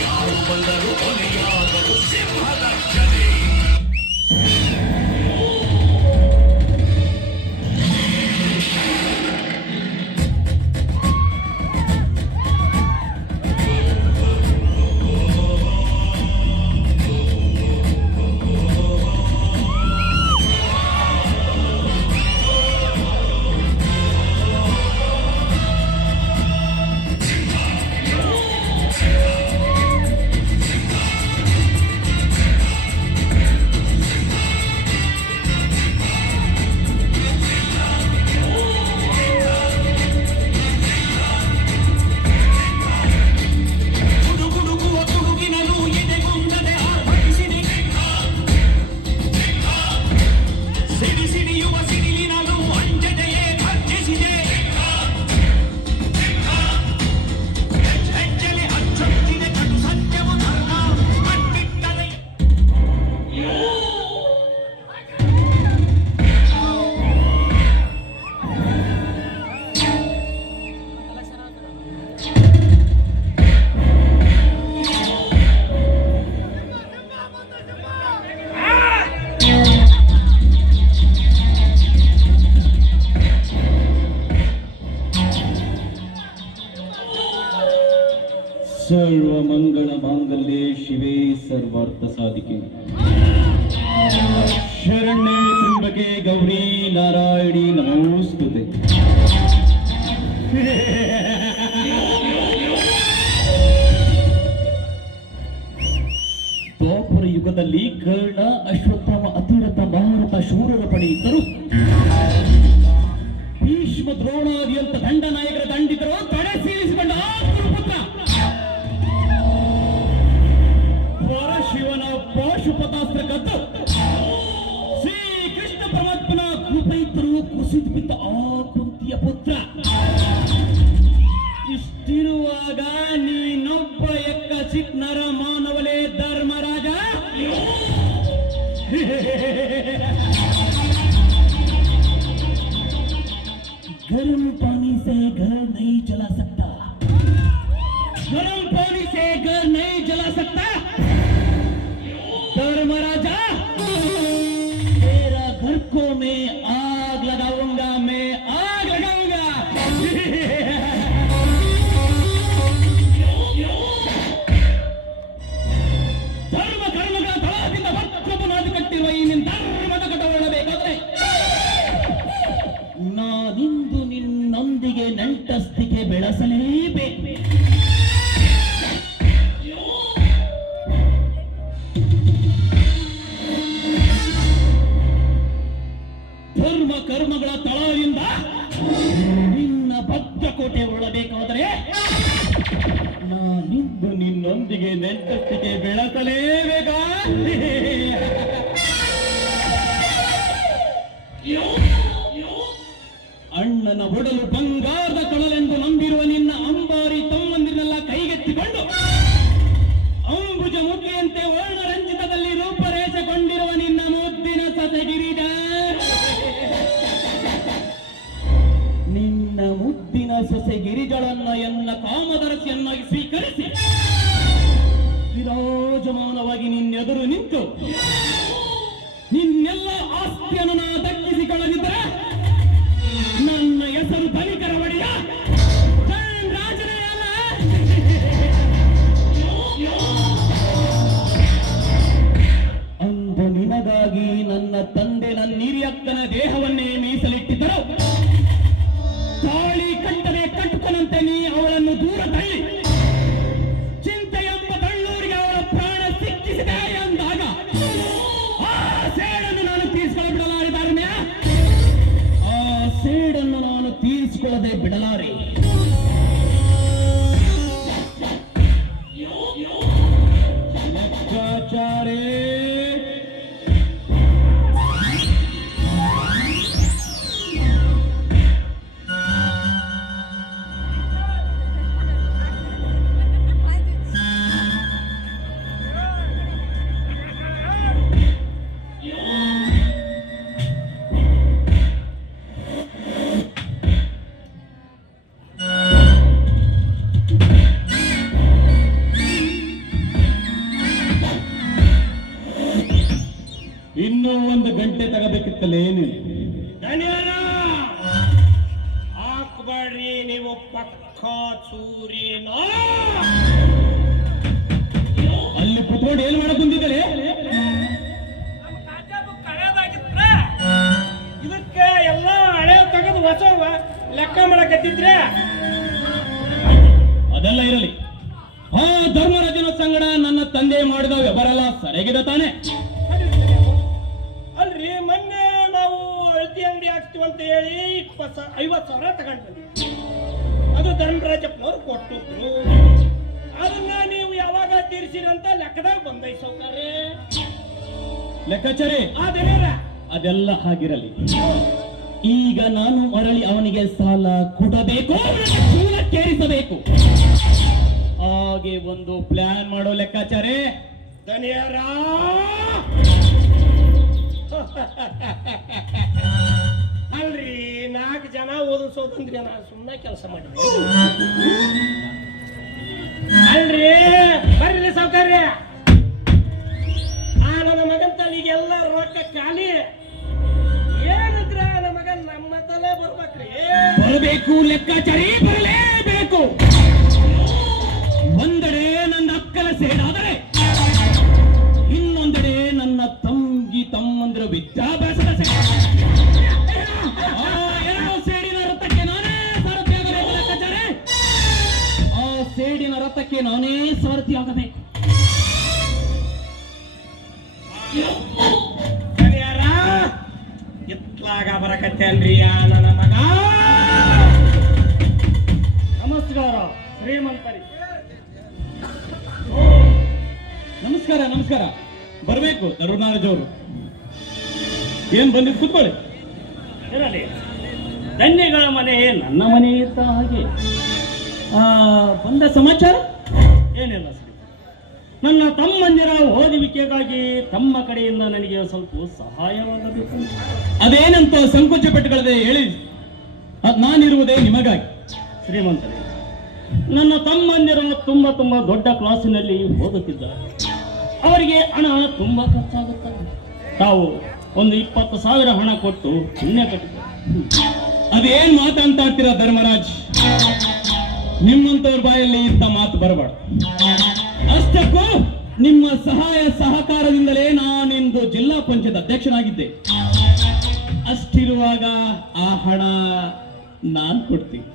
ಯಾರು ಬಂದರು ಗೌರಿ ನಾರಾಯಣಿ ನಮೋಸ್ತುತೆ ದ್ವಾಪರ ಯುಗದಲ್ಲಿ ಕರ್ಣ, ಅಶ್ವತ್ಥಾಮ, ಅತಿರಥ ಭಾರತ ಶೂರರ ಪಡೆಯಿದ್ದರು ಭೀಷ್ಮ ದ್ರೋಣಾದಿಯಂತ ದಂಡ ನಾಯಕರ ದಂಡಿತರು ತಡೆ ಸೀರಿಸಿಕೊಂಡ ಆ ಕುರುಪುತ್ರ. ಪರಶಿವನ ಪಾಶುಪತಾಸ್ತ್ರ ಕದ್ದು ಕುಸಿದು ಆ ಕುಂತಿಯ ಪುತ್ರ. ಇಷ್ಟಿರುವಾಗ ನೀನೊಬ್ಬ ಎಕ್ಕ ಸಿಟ್ ನನ್ನ ಹೆಸರು ಇನ್ನೂ ಒಂದು ಗಂಟೆ ಧನ್ಯರ ಹಾಕ್ಬೇಡ್ರಿ ನೀವು ಪಕ್ಕ ಚೂರಿನ ಅಲ್ಲಿ ಕುತ್ಕೊಂಡು ಏನ್ ಮಾಡಕ್ ಬಂದಿದ್ದಾರೆ ಇದಕ್ಕೆ ಎಲ್ಲ ಹಳೆ ತೆಗೆದು ಹೊಸ ಲೆಕ್ಕ ಮಾಡಕತ್ತಿದ್ರೆ ಅದೆಲ್ಲ ಇರಲಿ. ಆ ಧರ್ಮರಾಜನ ಸಂಗಡ ನನ್ನ ತಂದೆ ಮಾಡಿದ ವ್ಯವಹಾರ ಸರಿಯಾಗಿದೆ ತಾನೆ? ಅಂಗಡಿ ಅಂತ ಹೇಳಿ ಇಪ್ಪತ್ತು ಸಾವಿರ ಐವತ್ತು ಸಾವಿರ ತಗೊಂಡು ಅದು ಅದು ಧರ್ಮರಾಜಪ್ಪನವ್ರು ಕೊಟ್ಟಿದ್ರು. ಅದನ್ನ ನೀವು ಯಾವಾಗ ತೀರಿಸಿರಂತ ಲೆಕ್ಕದಾಗ ಬಂದೈ ಸೌಕರ್ಯ. ಲೆಕ್ಕಾಚಾರಿ ಆದ್ರೆ ಅದೆಲ್ಲ ಹಾಗಿರಲಿ. ಈಗ ನಾನು ಮರಳಿ ಅವನಿಗೆ ಸಾಲ ಕೊಡಬೇಕು ಕೇರಿಸಬೇಕು ಹಾಗೆ ಒಂದು ಪ್ಲಾನ್ ಮಾಡೋ ಲೆಕ್ಕಾಚಾರೇ. ಧನಿಯರ! ಅಲ್ರಿ ನಾಲ್ಕು ಜನ ಓದಿಸೋದಂದ್ರೆ ನಾ ಸುಮ್ಮನೆ ಕೆಲಸ ಮಾಡಿದ್ವಿ ಅಲ್ರಿ, ಬರ್ರಿ ಸೌಕರ್ಯ ಆ, ನನ್ನ ಮಗನ್ ತಲೆಗೆಲ್ಲ ರೊಕ್ಕ ಖಾಲಿ. ಏನಂದ್ರೆ ನನ್ನ ಮಗನ್ ನಮ್ಮ ತಲೆ ಬರ್ಬೇಕ್ರಿ. ಬರಬೇಕು, ಲೆಕ್ಕಾಚಾರಿ ಬರಲೇಬೇಕು. ಒಂದೆಡೆ ಸೇಡಾದರೆ ಇನ್ನೊಂದೆಡೆ ನನ್ನ ತಂಗಿ ತಮ್ಮಂದಿರ ವಿದ್ಯಾಭ್ಯಾಸದ ರಥಕ್ಕೆ ನಾನೇ ಸಾರಥಿಯಾಗಬೇಕು ಯಾರ ಎತ್ಲಾಗ ಬರಕತ್ತೇನ್ರಿ ಆ ನನ್ನ ಮಗ? ನಮಸ್ಕಾರ ಶ್ರೀಮಂತರಿ. ನಮಸ್ಕಾರ ನಮಸ್ಕಾರ. ಬರಬೇಕು ತರುಣಾರಾಜ್ ಅವರು ಏನ್ ಬಂದಿದ್ದು ಕೂತ್ಕೊಳ್ಳಿ. ಇರಲಿ. ಧನ್ಯಗಳ ಮನೆ ನನ್ನ ಮನೆ ಇದ್ದ ಹಾಗೆ. ಬಂದ ಸಮಾಚಾರ? ಏನಿಲ್ಲ ಸಿಗುತ್ತೆ ನನ್ನ ತಮ್ಮಂದಿರ ಓದುವಿಕೆಗಾಗಿ ತಮ್ಮ ಕಡೆಯಿಂದ ನನಗೆ ಸ್ವಲ್ಪ ಸಹಾಯವಾಗಬೇಕು. ಅದೇನಂತ ಸಂಕೋಚ ಪಟ್ಟುಗಳದೆ ಹೇಳಿ. ನಾನಿರುವುದೇ ನಿಮಗಾಗಿ. ಶ್ರೀಮಂತರೇ, ನನ್ನ ತಮ್ಮಂದಿರ ತುಂಬ ತುಂಬ ದೊಡ್ಡ ಕ್ಲಾಸಿನಲ್ಲಿ ಓದುತ್ತಿದ್ದಾರೆ ಅವರಿಗೆ ಹಣ ತುಂಬ ಖರ್ಚಾಗುತ್ತದೆ ತಾವು ಒಂದು ಇಪ್ಪತ್ತು ಸಾವಿರ ಹಣ ಕೊಟ್ಟು ಸುಮ್ಮನೆ ಕಟ್ಟಿದ್ದಾರೆ ಅದೇನ್ ಮಾತಂತ ಧರ್ಮರಾಜ್? ನಿಮ್ಮಂತವ್ರ ಬಾಯಲ್ಲಿ ಇಂಥ ಮಾತು ಬರಬಾರ್ದು. ಅಷ್ಟಕ್ಕೂ ನಿಮ್ಮ ಸಹಾಯ ಸಹಕಾರದಿಂದಲೇ ನಾನಿಂದು ಜಿಲ್ಲಾ ಪಂಚಾಯತ್ ಅಧ್ಯಕ್ಷನಾಗಿದ್ದೆ. ಅಷ್ಟಿರುವಾಗ ಆ ಹಣ ನಾನು ಕೊಡ್ತೀನಿ.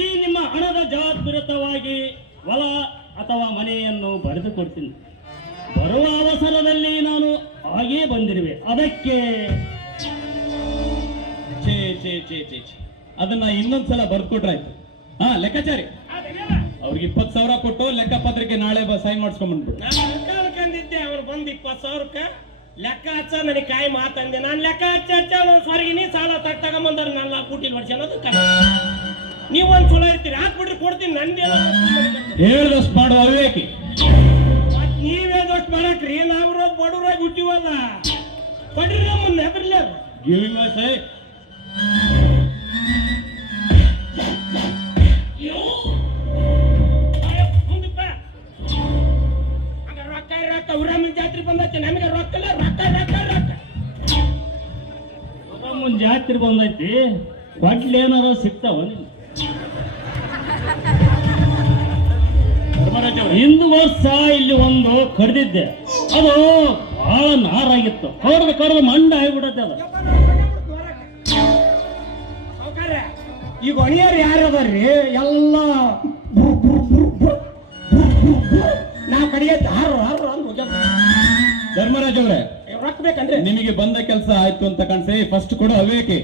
ಈ ನಿಮ್ಮ ಹಣದ ಜವಾಬ್ದಾರಿತವಾಗಿ ಹೊಲ ಅಥವಾ ಮನೆಯನ್ನು ಬರೆದು ಕೊಡ್ತೀನಿ. ಬರುವ ಅವಸರದಲ್ಲಿ ನಾನು ಹಾಗೇ ಬಂದಿರುವೆ. ಅದಕ್ಕೆ ಛೇ ಛೇ ಛೇ ಛೇ ಛೇ. ಅದನ್ನ ಇನ್ನೊಂದ್ಸಲ ಬರ್ದ್ಕೊಟ್ರಾಯ್ತು. ಹಾ ಲೆಕ್ಕಾಚಾರಿ. ಅವ್ರಿಗೆ ಇಪ್ಪತ್ತು ಸಾವಿರ ಕೊಟ್ಟು ಲೆಕ್ಕ ಪತ್ರಿಕೆ ನಾಳೆ ಸೈನ್ ಮಾಡಿಸ್ಕೊಂಡ್ಬಿಟ್ಟು ಹಾಕೊಂಡಿದ್ದೆ ಅವ್ರು ಬಂದು ಇಪ್ಪತ್ತು ಸಾವಿರಕ್ಕೆ. ಲೆಕ್ಕ ಹಚ್ಚ ನನಗೆ ಕಾಯಿ ಮಾತಂದೆ. ನಾನು ಲೆಕ್ಕ ಹಚ್ಚ ಹಚ್ಚ ಸ್ವರ್ಗಿನಿ ಸಾಲ ತಗ್ ತಗೊಂಬಂದಾರ ನನ್ನ ಕೂಟಿಲ್ ವರ್ಷ ಅನ್ನೋದು ನೀವು ಒಂದು ಚಲೋ ಇರ್ತೀರಿ. ಹಾಕ್ಬಿಟ್ರಿ ಕೊಡ್ತೀನಿ ನಂದೇನೋ ಹೇಳ್ದಷ್ಟು ಮಾಡುವ ಅವಿವೇಕಿ. ನೀವೇ ನೀವೇದಷ್ಟು ಮಾಡಕ್ರಿ. ನಾವು ಬಡವ್ರಾಗಿ ಹುಟ್ಟಿವಲ್ಲ. ಬಡ್ರಿ ನಮ್ಮನ್ನ ಹೆದರ್ಲಿ ಅವ್ರು ಗಿವಿಂಗ್ ಸೈ ಬಂದೈತೆ ನಮಗೆ ರೊಕ್ಕ ಇಲ್ಲ ರೊಕ್ಕ ರೊಕ್ಕ ರೊಕ್ಕ. ಮುಂದೆ ಜಾತ್ರೆ ಬಂದೈತಿ ಕೊಡ್ಲಿ ಏನಾರ ಸಿಗ್ತಾವ ಹಿಂದ್ ವರ್ಷ ಇಲ್ಲಿ ಒಂದು ಕಡ್ದಿದ್ದೆ. ಅದು ಬಹಳ ನಾರಾಗಿತ್ತು. ಕಡ್ದು ಕಡ್ದು ಮಂಡ ಆಗಿಬಿಡತ್ತೆ ಅದು. ಈ ಈಗ ಒಣಿಯರು ಯಾರು ಅದಾರ್ರಿ ಎಲ್ಲ. ನಾ ಕಡಿಯತ್ತೆ ಹಾರು ಹಾರು. ಧರ್ಮರಾಜ್ ಅವ್ರೆ ಹಾಕ್ಬೇಕಂದ್ರೆ ರೊಕ್ಕ ಬೇಕಂದ್ರೆ? ನಿಮಗೆ ಬಂದ ಕೆಲಸ ಆಯ್ತು ಅಂತ ಕಾಣಿಸಿ ಫಸ್ಟ್ ಕೊಡು ಅವೇಕೆ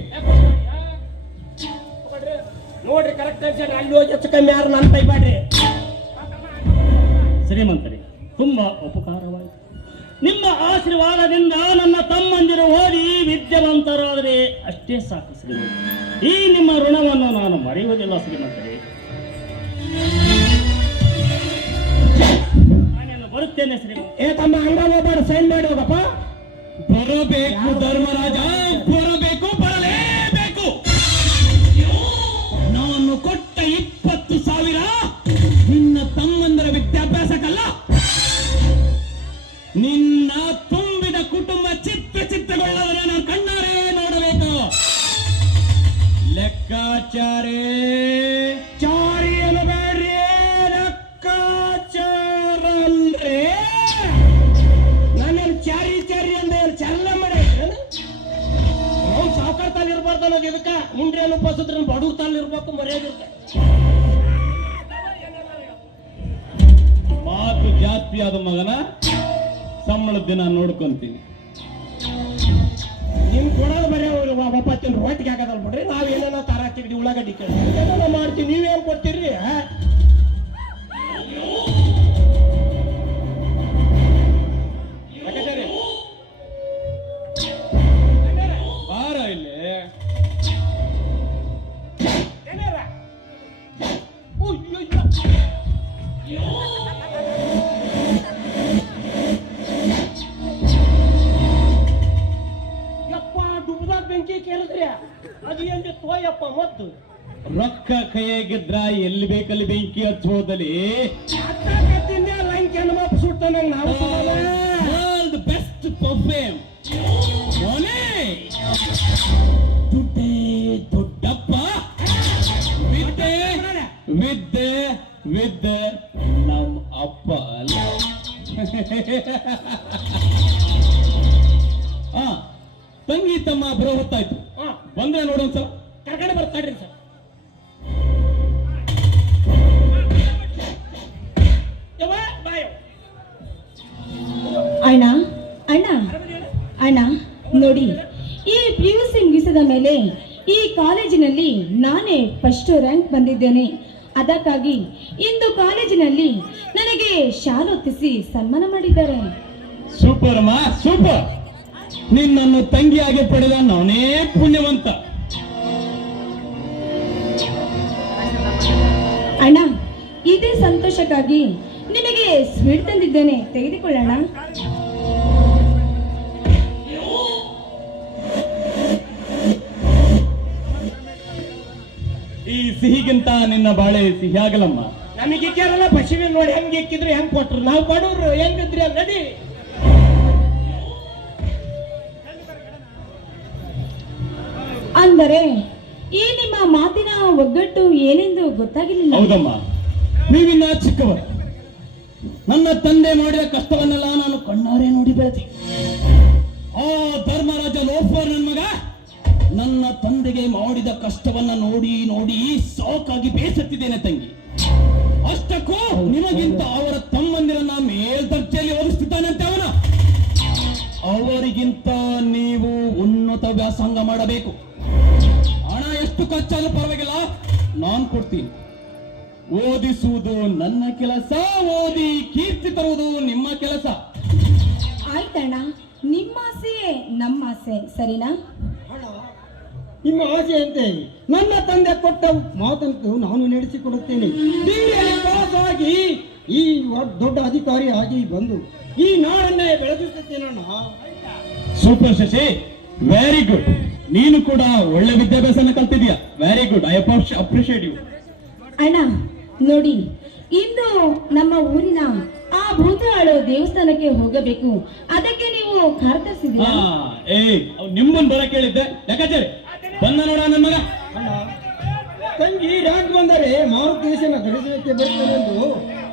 ನೋಡ್ರಿ ಕರೆಕ್ಟ್ ಅನ್ಸರಿ ಅಲ್ಲಿ ಹೋಗಿ ಹೆಚ್ಚು ಕಮ್ಮಿ ಯಾರು ನನ್ನ ತೈಬೇಡ್ರಿ ಶ್ರೀಮಂತರಿ ತುಂಬಾ ಉಪಕಾರವಾಯಿತು. ನಿಮ್ಮ ಆಶೀರ್ವಾದದಿಂದ ನನ್ನ ತಮ್ಮಂದಿರು ಓದಿ ವಿದ್ಯಾವಂತರಾದ್ರೆ ಅಷ್ಟೇ ಸಾಕು ಶ್ರೀಮಂತ ಈ ನಿಮ್ಮ ಋಣವನ್ನು ನಾನು ಮರೆಯುವುದಿಲ್ಲ ಶ್ರೀಮಂತರೇ. ಬರುತ್ತೇನೆ ಶ್ರೀಮಂತ ಏ ತಮ್ಮ ಹಂಗ ಹೋಗ್ಬೇಡ ಸೈನ್ ಮಾಡಿ ಹೋಗಪ್ಪ. ಬರಬೇಕು ಧರ್ಮರಾಜ ಬರಬೇಕು ಬರಲೇಬೇಕು. ನಾನು ಕೊಟ್ಟ ಇಪ್ಪತ್ತು ಸಾವಿರ ನಿನ್ನ ತಮ್ಮಂದರ ವಿದ್ಯಾಭ್ಯಾಸಕ್ಕಲ್ಲ. ನಿನ್ನ ತುಂಬಿದ ಕುಟುಂಬ ಚಿತ್ತ ಚಿತ್ತಗೊಳ್ಳೋದನ್ನ ನಾನು ಕಣ್ಣಾರೆ ನೋಡಬೇಕು. ಲೆಕ್ಕಾಚಾರೇ ಇದಕ್ಕ ಮುಂಡ್ರಿ ಬಡೂರ್ ತಾಲ್ ಬಡವ್ರ ತಾಲಿ ಇರ್ಬೇಕು ಮರ್ಯಾದೆ ಮಾತು ಜಾಸ್ತಿ ಆದ ಮಗನ ಸಂಬಳದ ದಿನ ನೋಡ್ಕೊಂತೀನಿ. ನಿಮ್ ಕೊಡೋದು ಬರೀ ತಿಂದು ರೊಟ್ಟಿಗೆ ಹಾಕೋದಲ್ಲ ಬಿಡ್ರಿ ನಾವ್ ಏನೇನೋ ತರ ಹಾಕ್ತಿವಿ ಉಳ್ಳಾಗಡ್ಡಿ ಕೇಳಿ ಏನೇನೋ ಮಾಡ್ತೀವಿ ನೀವೇನ್ ಕೊಡ್ತೀರಿ ಬೆಂಕಿ ಹಚ್ಚೋದಲ್ಲಿ ವರ್ಲ್ಡ್ ಬೆಸ್ಟ್ ಪರ್ಫ್ಯೂಮ್ ದೊಡ್ಡಪ್ಪ. ವಿದ್ಯೆ ವಿದ್ಯೆ ವಿದ್ಯೆ. ನಮ್ಮ ಅಪ್ಪ ಅಲ್ಲ. ತಂಗಿ ತಮ್ಮ ಬರೋ ಹೊತ್ತಾಯ್ತು. ಬಂದ್ರೆ ನೋಡೋಣ ಸರ್ ಈ ಕಾಲೇಜಿನಲ್ಲಿ ನಾನೇ ಫಸ್ಟ್ ರ್ಯಾಂಕ್ ಬಂದಿದ್ದೇನೆ. ಅದಕ್ಕಾಗಿ ಇಂದು ಕಾಲೇಜಿನಲ್ಲಿ ನನಗೆ ಶಾಲೊತ್ತಿಸಿ ಸನ್ಮಾನ ಮಾಡಿದ್ದಾರೆ. ಸೂಪರ್ ಅಮ್ಮ ಸೂಪರ್ ನಿನ್ನನ್ನು ತಂಗಿಯಾಗಿ ಪಡೆದ ನಾನೇ ಪುಣ್ಯವಂತ. ಅಣ್ಣ ಇದೇ ಸಂತೋಷಕ್ಕಾಗಿ ನಿಮಗೆ ಸ್ವೀಟ್ ತಂದಿದ್ದೇನೆ. ತೆಗೆದುಕೊಳ್ಳೋಣ. ಈ ಸಿಹಿಗಿಂತ ನಿನ್ನ ಬಾಳೆ ಸಿಹಿಯಾಗಲಮ್ಮ. ನಮಗೆ ಕೇರಳ ಪಶ್ಚಿಮ ನೋಡಿ ಹೆಂಗ್ ಇಕ್ಕಿದ್ರೆ ಹೆಂಗ್ ಕೊಟ್ರು? ನಾವು ಬಡವ್ರು ಹೆಂಗಿದ್ರಿ ಅಲ್ಲಿ ನಡಿ ಅಂದರೆ ಈ ನಿಮ್ಮ ಮಾತಿನ ಒಗ್ಗಟ್ಟು ಏನೆಂದು ಗೊತ್ತಾಗಿಲ್ಲ ಹೌದಮ್ಮ. ನೀವಿನ್ನ ಚಿಕ್ಕವರು. ನನ್ನ ತಂದೆ ಮಾಡಿದ ಕಷ್ಟವನ್ನೆಲ್ಲ ನಾನು ಕಣ್ಣಾರೆ ನೋಡಿ ಬೆಳೆದಿ. ಆ ಧರ್ಮರಾಜ ಲೋಫರ್ ನನ್ನ ಮಗ. ನನ್ನ ತಂದೆಗೆ ಮಾಡಿದ ಕಷ್ಟವನ್ನ ನೋಡಿ ನೋಡಿ ಸಾಕಾಗಿ ಬೇಸತ್ತಿದ್ದೇನೆ ತಂಗಿ. ಅಷ್ಟಕ್ಕೂ ನಿಮಗಿಂತ ಅವರ ತಮ್ಮಂದಿರನ್ನ ಮೇಲ್ದರ್ಜೆಯಲ್ಲಿ ಓದಿಸ್ತಿದ್ದಾನಂತೆ ಅವನ. ಅವರಿಗಿಂತ ನೀವು ಉನ್ನತ ವ್ಯಾಸಂಗ ಮಾಡಬೇಕು. ಹಣ ಎಷ್ಟು ಖರ್ಚಾದ್ರೂ ಪರವಾಗಿಲ್ಲ, ನಾನು ಕೊಡ್ತೀನಿ. ಓದಿಸುವುದು ನನ್ನ ಕೆಲಸ, ಓದಿ ಕೀರ್ತಿ ತರುವುದು ನಿಮ್ಮ ಕೆಲಸ. ಆಯ್ತಣ್ಣ, ನಿಮ್ಮ ನಮ್ಮಾಸೆ ಸರಿನಾ? ನಿಮ್ಮ ಆಸೆ ಅಂತೆ. ನನ್ನ ತಂದೆ ಕೊಟ್ಟ ಮಾತಂತೂ ನಾನು ನಡೆಸಿಕೊಡುತ್ತೇನೆ ಪಾಸಾಗಿ ಪಾಸ್ ಈ ದೊಡ್ಡ ಅಧಿಕಾರಿ ಆಗಿ ಬಂದು ಈ ನಾಡನ್ನೇ ಬೆಳೆದಿಸುತ್ತೇನಣ್ಣ ಸೂಪರ್ ಶಶಿ ವೆರಿ ಗುಡ್ ನೀನು ಕೂಡ ಒಳ್ಳೆ ವಿದ್ಯಾಭ್ಯಾಸನ ಕಲ್ತಿದ್ಯಾ very good I appreciate you ಅಣ್ಣ ನೋಡಿ ಇಂದು ನಮ್ಮ ಊರಿನ ಆ ಭೂತಾಳು ದೇವಸ್ಥಾನಕ್ಕೆ ಹೋಗಬೇಕು. ಅದಕ್ಕೆ ನೀವು ಹಾ ಖಾತರಿಸಿದ್ದೀರಾ ಏ ನಿಮ್ಮನ್ನ ನಿಮ್ಮನ್ ಬರ ಹೇಳಿದ್ದೆ ಲೆಕ್ಕಾಚಾರಿ ಬಂದ ನೋಡ ನನ್ನ ಮಗ. ತಂಗಿ ರಾಜ್ ಬಂದರೆ ಮಾರುತೇಶನ ಗಳಿಸಲಿಕ್ಕೆ ಬರ್ತಾರೆ ಎಂದು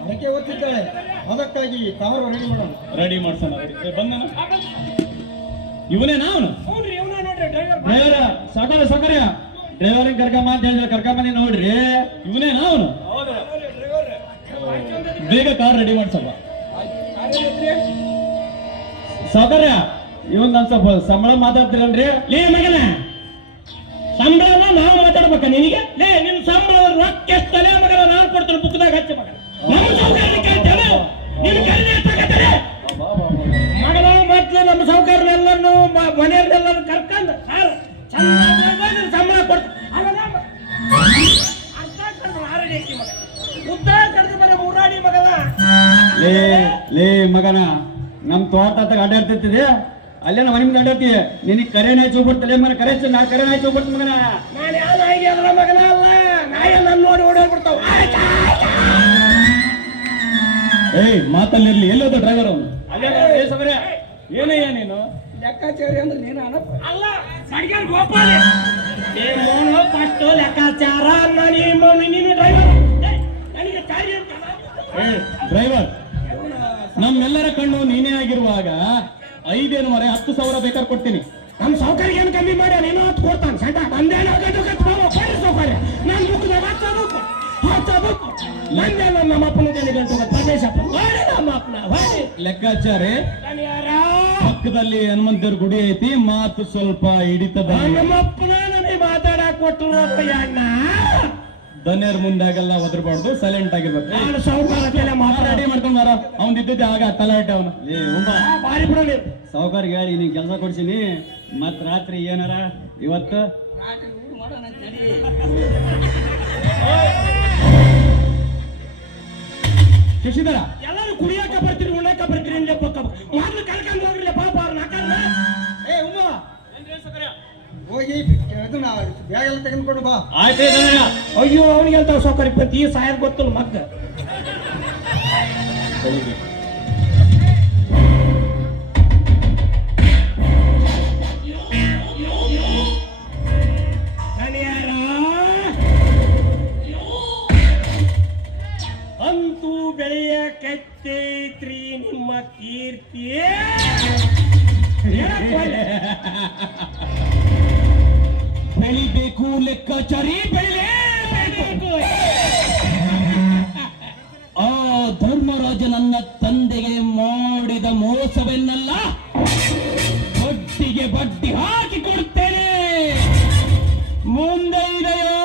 ಅದಕ್ಕೆ ಒತ್ತಿದ್ದಾಳೆ ಅದಕ್ಕಾಗಿ ಕಾರು ರೆಡಿ ಮಾಡೋಣ. ರೆಡಿ ಮಾಡ್ಸೋಣ ಬಂದನ? ಇವನೇ ನಾನು ಡ್ರೈವರ್ ಡ್ರೈವರ ಸಾಕಾರ ಸಾಕಾರ. ಡ್ರೈವರಿಂಗ್ ಕರ್ಕೊಂಬ ಅಂತ ಹೇಳಿದ್ರೆ ಕರ್ಕಮ್ಮನಿ ನೋಡ್ರಿ. ಇವನೇ ನಾವು ಬೇಗ ಕಾರ್ ರೆಡಿ ಮಾಡ್ಸಪ್ಪ ಸಾವುಕಾರ ಇವನ್ ನಾನು ಸ್ವಲ್ಪ ಸಂಬಳ ಮಾತಾಡ್ತಿರಲ್ರಿ ಲೇ ಮಗನ. ಸಂಬಳನ ನಾವು ಮಾತಾಡ್ಬೇಕ ನಿನಗೆ? ಲೇ, ನಿನ್ ಸಂಬಳ ರೊಕ್ಕ ಎಷ್ಟು ತಲೆ ಮಗನ? ನಾನು ಕೊಡ್ತೀನಿ ಬುಕ್ದಾಗ ಹಚ್ಚ ಮಗ ನಮ್ಮ ಸೌಕರ್ಯ ಕೇಳ್ತೇನೆ ನಿನ್ ಕೈಲಿ ತಗತಾರೆ ಮಗನ ಮತ್ತೆ ನಮ್ಮ ಸೌಕರ್ಯನೆಲ್ಲನ್ನು ಮನೆಯವ್ರನ್ನೆಲ್ಲರೂ ಕರ್ಕೊಂಡು ಸಾರ್. ಸಂಬಳ ಕೊಡ್ತ. ಅವಾಗ ಅರ್ಥ ಕಡ್ದು ಹಾರಡಿ ಹಾಕಿ ಮಗ ಬರ ಮೂರಾಡಿ ಮಗನ. ಲೇ ಲೇ ಮಗನ, ನಮ್ ತೋಟ ತಗ ಅಡ್ಡಾಡ್ತಿರ್ತಿದೆ ಅಲ್ಲೇ ನಮ್ಮ ಮನೆ ಮುಂದೆ ಅಡ್ಡಾಡ್ತಿ ನಿನಗೆ ಕರೆ ನಾಯಿ ಚೌಬಿಡ್ತಲೆ ಮನೆ ಕರೆ ನಾ ಕರೆ ನಾಯಿ ಚೌಬರ್ತ ಮಗನ. ನಾನು ಯಾವ ನಾಯಿಗೆ ಅದ್ರ ಮಗನ ಅಲ್ಲ. ನಾಯಿ ನನ್ನ ನೋಡಿ ಓಡೋಗ್ಬಿಡ್ತಾವ. ಏಯ್ ಮಾತಲ್ಲಿರ್ಲಿ. ಎಲ್ಲೋದ ಡ್ರೈವರ್ ಅವನು? ಅಲ್ಲೇ ಏ ಸಬರ್ಯ, ಏನಯ್ಯ ನೀನು? ಲೆಕ್ಕಾಚಾರಿ ಅಂದ್ರೆ ನೀನು ಅಲ್ಲ ಸಡಿಗೆ ಗೋಪಾಲ. ಮೋನು ಫಸ್ಟ್ ಲೆಕ್ಕಾಚಾರ ನಾನು ಈ ಮೋನು ನೀನು ಡ್ರೈವರ್ ನನಗೆ ಚಾರಿ ಅಂತ ಏ ಡ್ರೈವರ್ ನಮ್ಮೆಲ್ಲರ ಕಣ್ಣು ನೀನೇ ಆಗಿರುವಾಗ ಐದೇನು ಮರೆ ಹತ್ತು ಸಾವಿರ ಬೇಕಾದ್ರೆ ಕೊಡ್ತೀನಿ. ನಮ್ಮ ಸೌಕರ್ಯ ಏನು ಕಮ್ಮಿ ಮಾಡಿ ನೀನು ಹತ್ತು ಕೊಡ್ತಾನೆ ಸಣ್ಣ. ನಂದೇನು ಕೊಡಿ ಸೌಕರ್ಯ ನಾನು ಬುಕ್ದಾಗ ಹಚ್ಚಬೇಕು ಹಚ್ಚಬೇಕು ನಂದೇನು ನಮ್ಮ ಅಪ್ಪನ ಪರಮೇಶಪ್ಪ ಮಾಡಿ ನಮ್ಮ ಅಪ್ಪನ ಮಾಡಿ ಲೆಕ್ಕಾಚಾರ? ಪಕ್ಕದಲ್ಲಿ ಹನುಮಂತರ ಗುಡಿ ಐತಿ ಮಾತು ಸ್ವಲ್ಪ ಹಿಡಿತದ. ನಮ್ಮ ಅಪ್ಪನ ನನಗೆ ಮಾತಾಡಕ್ ಕೊಟ್ಟರು ಅಣ್ಣ ದನ್ಯರ ಮುಂದಾಗೆಲ್ಲ ಒದರ್ಬಾರ್ದು ಸೈಲೆಂಟ್ ಆಗಿರ್ಬೇಕು ನಾನು ರೆಡಿ ಮಾತಾಡಿ. ಮಾಡ್ಕೊಂಡ್ ಬಾರ ಅವ್ನ್ ಇದ್ದಿದ್ದೆ ಆಗ ತಲಾಟೆ ಅವನು. ಏ ಉಂಬ. ಬಾರಿ ಸಾವುಕಾರ್ಗೆ ಹೇಳಿ ನೀನ್ ಕೆಲಸ ಕೊಡ್ಸೀನಿ. ಮತ್ ರಾತ್ರಿ ಏನಾರ? ಇವತ್ತು? ಶಶಿಧರ ಎಲ್ಲರೂ ಕುಡಿಯಾಕ ಬರ್ತೀರಿ ಉಣ್ಣಾಕ ಬರ್ತೀರಿ ಪಕ್ಕ ಹೋಗಿ ಇದು ನಾ ಬ್ಯಾಗ್ ಎಲ್ಲ ತೆಗೆದುಕೊಂಡು ಬಾ. ಆಯ್ತು ಅಯ್ಯೋ, ಅವನಿಗೆ ಅಂತ ಸೌಕರ್ಯ ಬಂತು ಈ ಸಹಾಯ ಗೊತ್ತಲ್ಲ ಮಗ್ಗ? ಅಂತೂ ಬೆಳೆಯ ಕತ್ತೈತ್ರಿ ನಿಮ್ಮ ಕೀರ್ತಿ. ಬೆಳಿಬೇಕು ಲೆಕ್ಕಾಚಾರಿ ಬೆಳಿಲೇಬೇಕು ಆ ಧರ್ಮರಾಜ ನನ್ನ ತಂದೆಗೆ ಮಾಡಿದ ಮೋಸವೆನ್ನಲ್ಲ ಬಡ್ಡಿಗೆ ಬಡ್ಡಿ ಹಾಕಿ ಕೊಡ್ತೇನೆ. ಮುಂದೆ ಇದೆಯೋ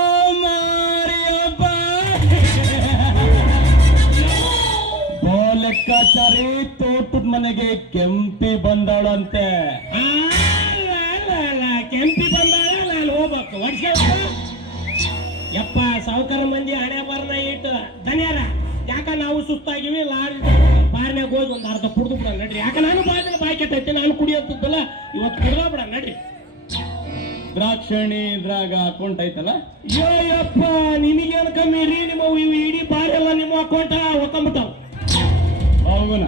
ಲೆಕ್ಕಾಚಾರಿ ತೋಟದ ಮನೆಗೆ ಕೆಂಪಿ ಅಲ್ಲ, ಕೆಂಪಿ ವರ್ಷ ಯಪ್ಪ ಸಾವುಕಾರ ಮಂದಿ ಹಣೆ ಬರ್ನ ಇಟ್ಟು ಧನ್ಯಾರ. ಯಾಕ ನಾವು ಸುಸ್ತಾಗಿವಿ? ಲಾರಿ ಬಾರ್ನ್ಯಾಗ ಹೋಗಿ ಒಂದು ಅರ್ಧ ಕುಡ್ದು ಬಿಡ ನಡ್ರಿ. ಯಾಕ ನಾನು ಬಾಯ್ ಬಾಯ್ ಕೆಟ್ಟೈತೆ? ನಾನು ಕುಡಿಯೋತಿದ್ದಲ್ಲ. ಇವತ್ತು ಕುಡ್ದ ಬಿಡ ನಡ್ರಿ. ದ್ರಾಕ್ಷಣಿ ಇದ್ರಾಗ ಅಕೌಂಟ್ ಐತಲ್ಲ? ಅಯ್ಯಪ್ಪ ನಿನಗೇನು ಕಮ್ಮಿ ರೀ? ನಿಮ್ಮ ಇವು ಇಡೀ ಬಾರೆಲ್ಲ ನಿಮ್ಮ ಅಕೌಂಟ್ ಒಕ್ಕಂಬಿಟ್ಟಾವ. ಹೌದನ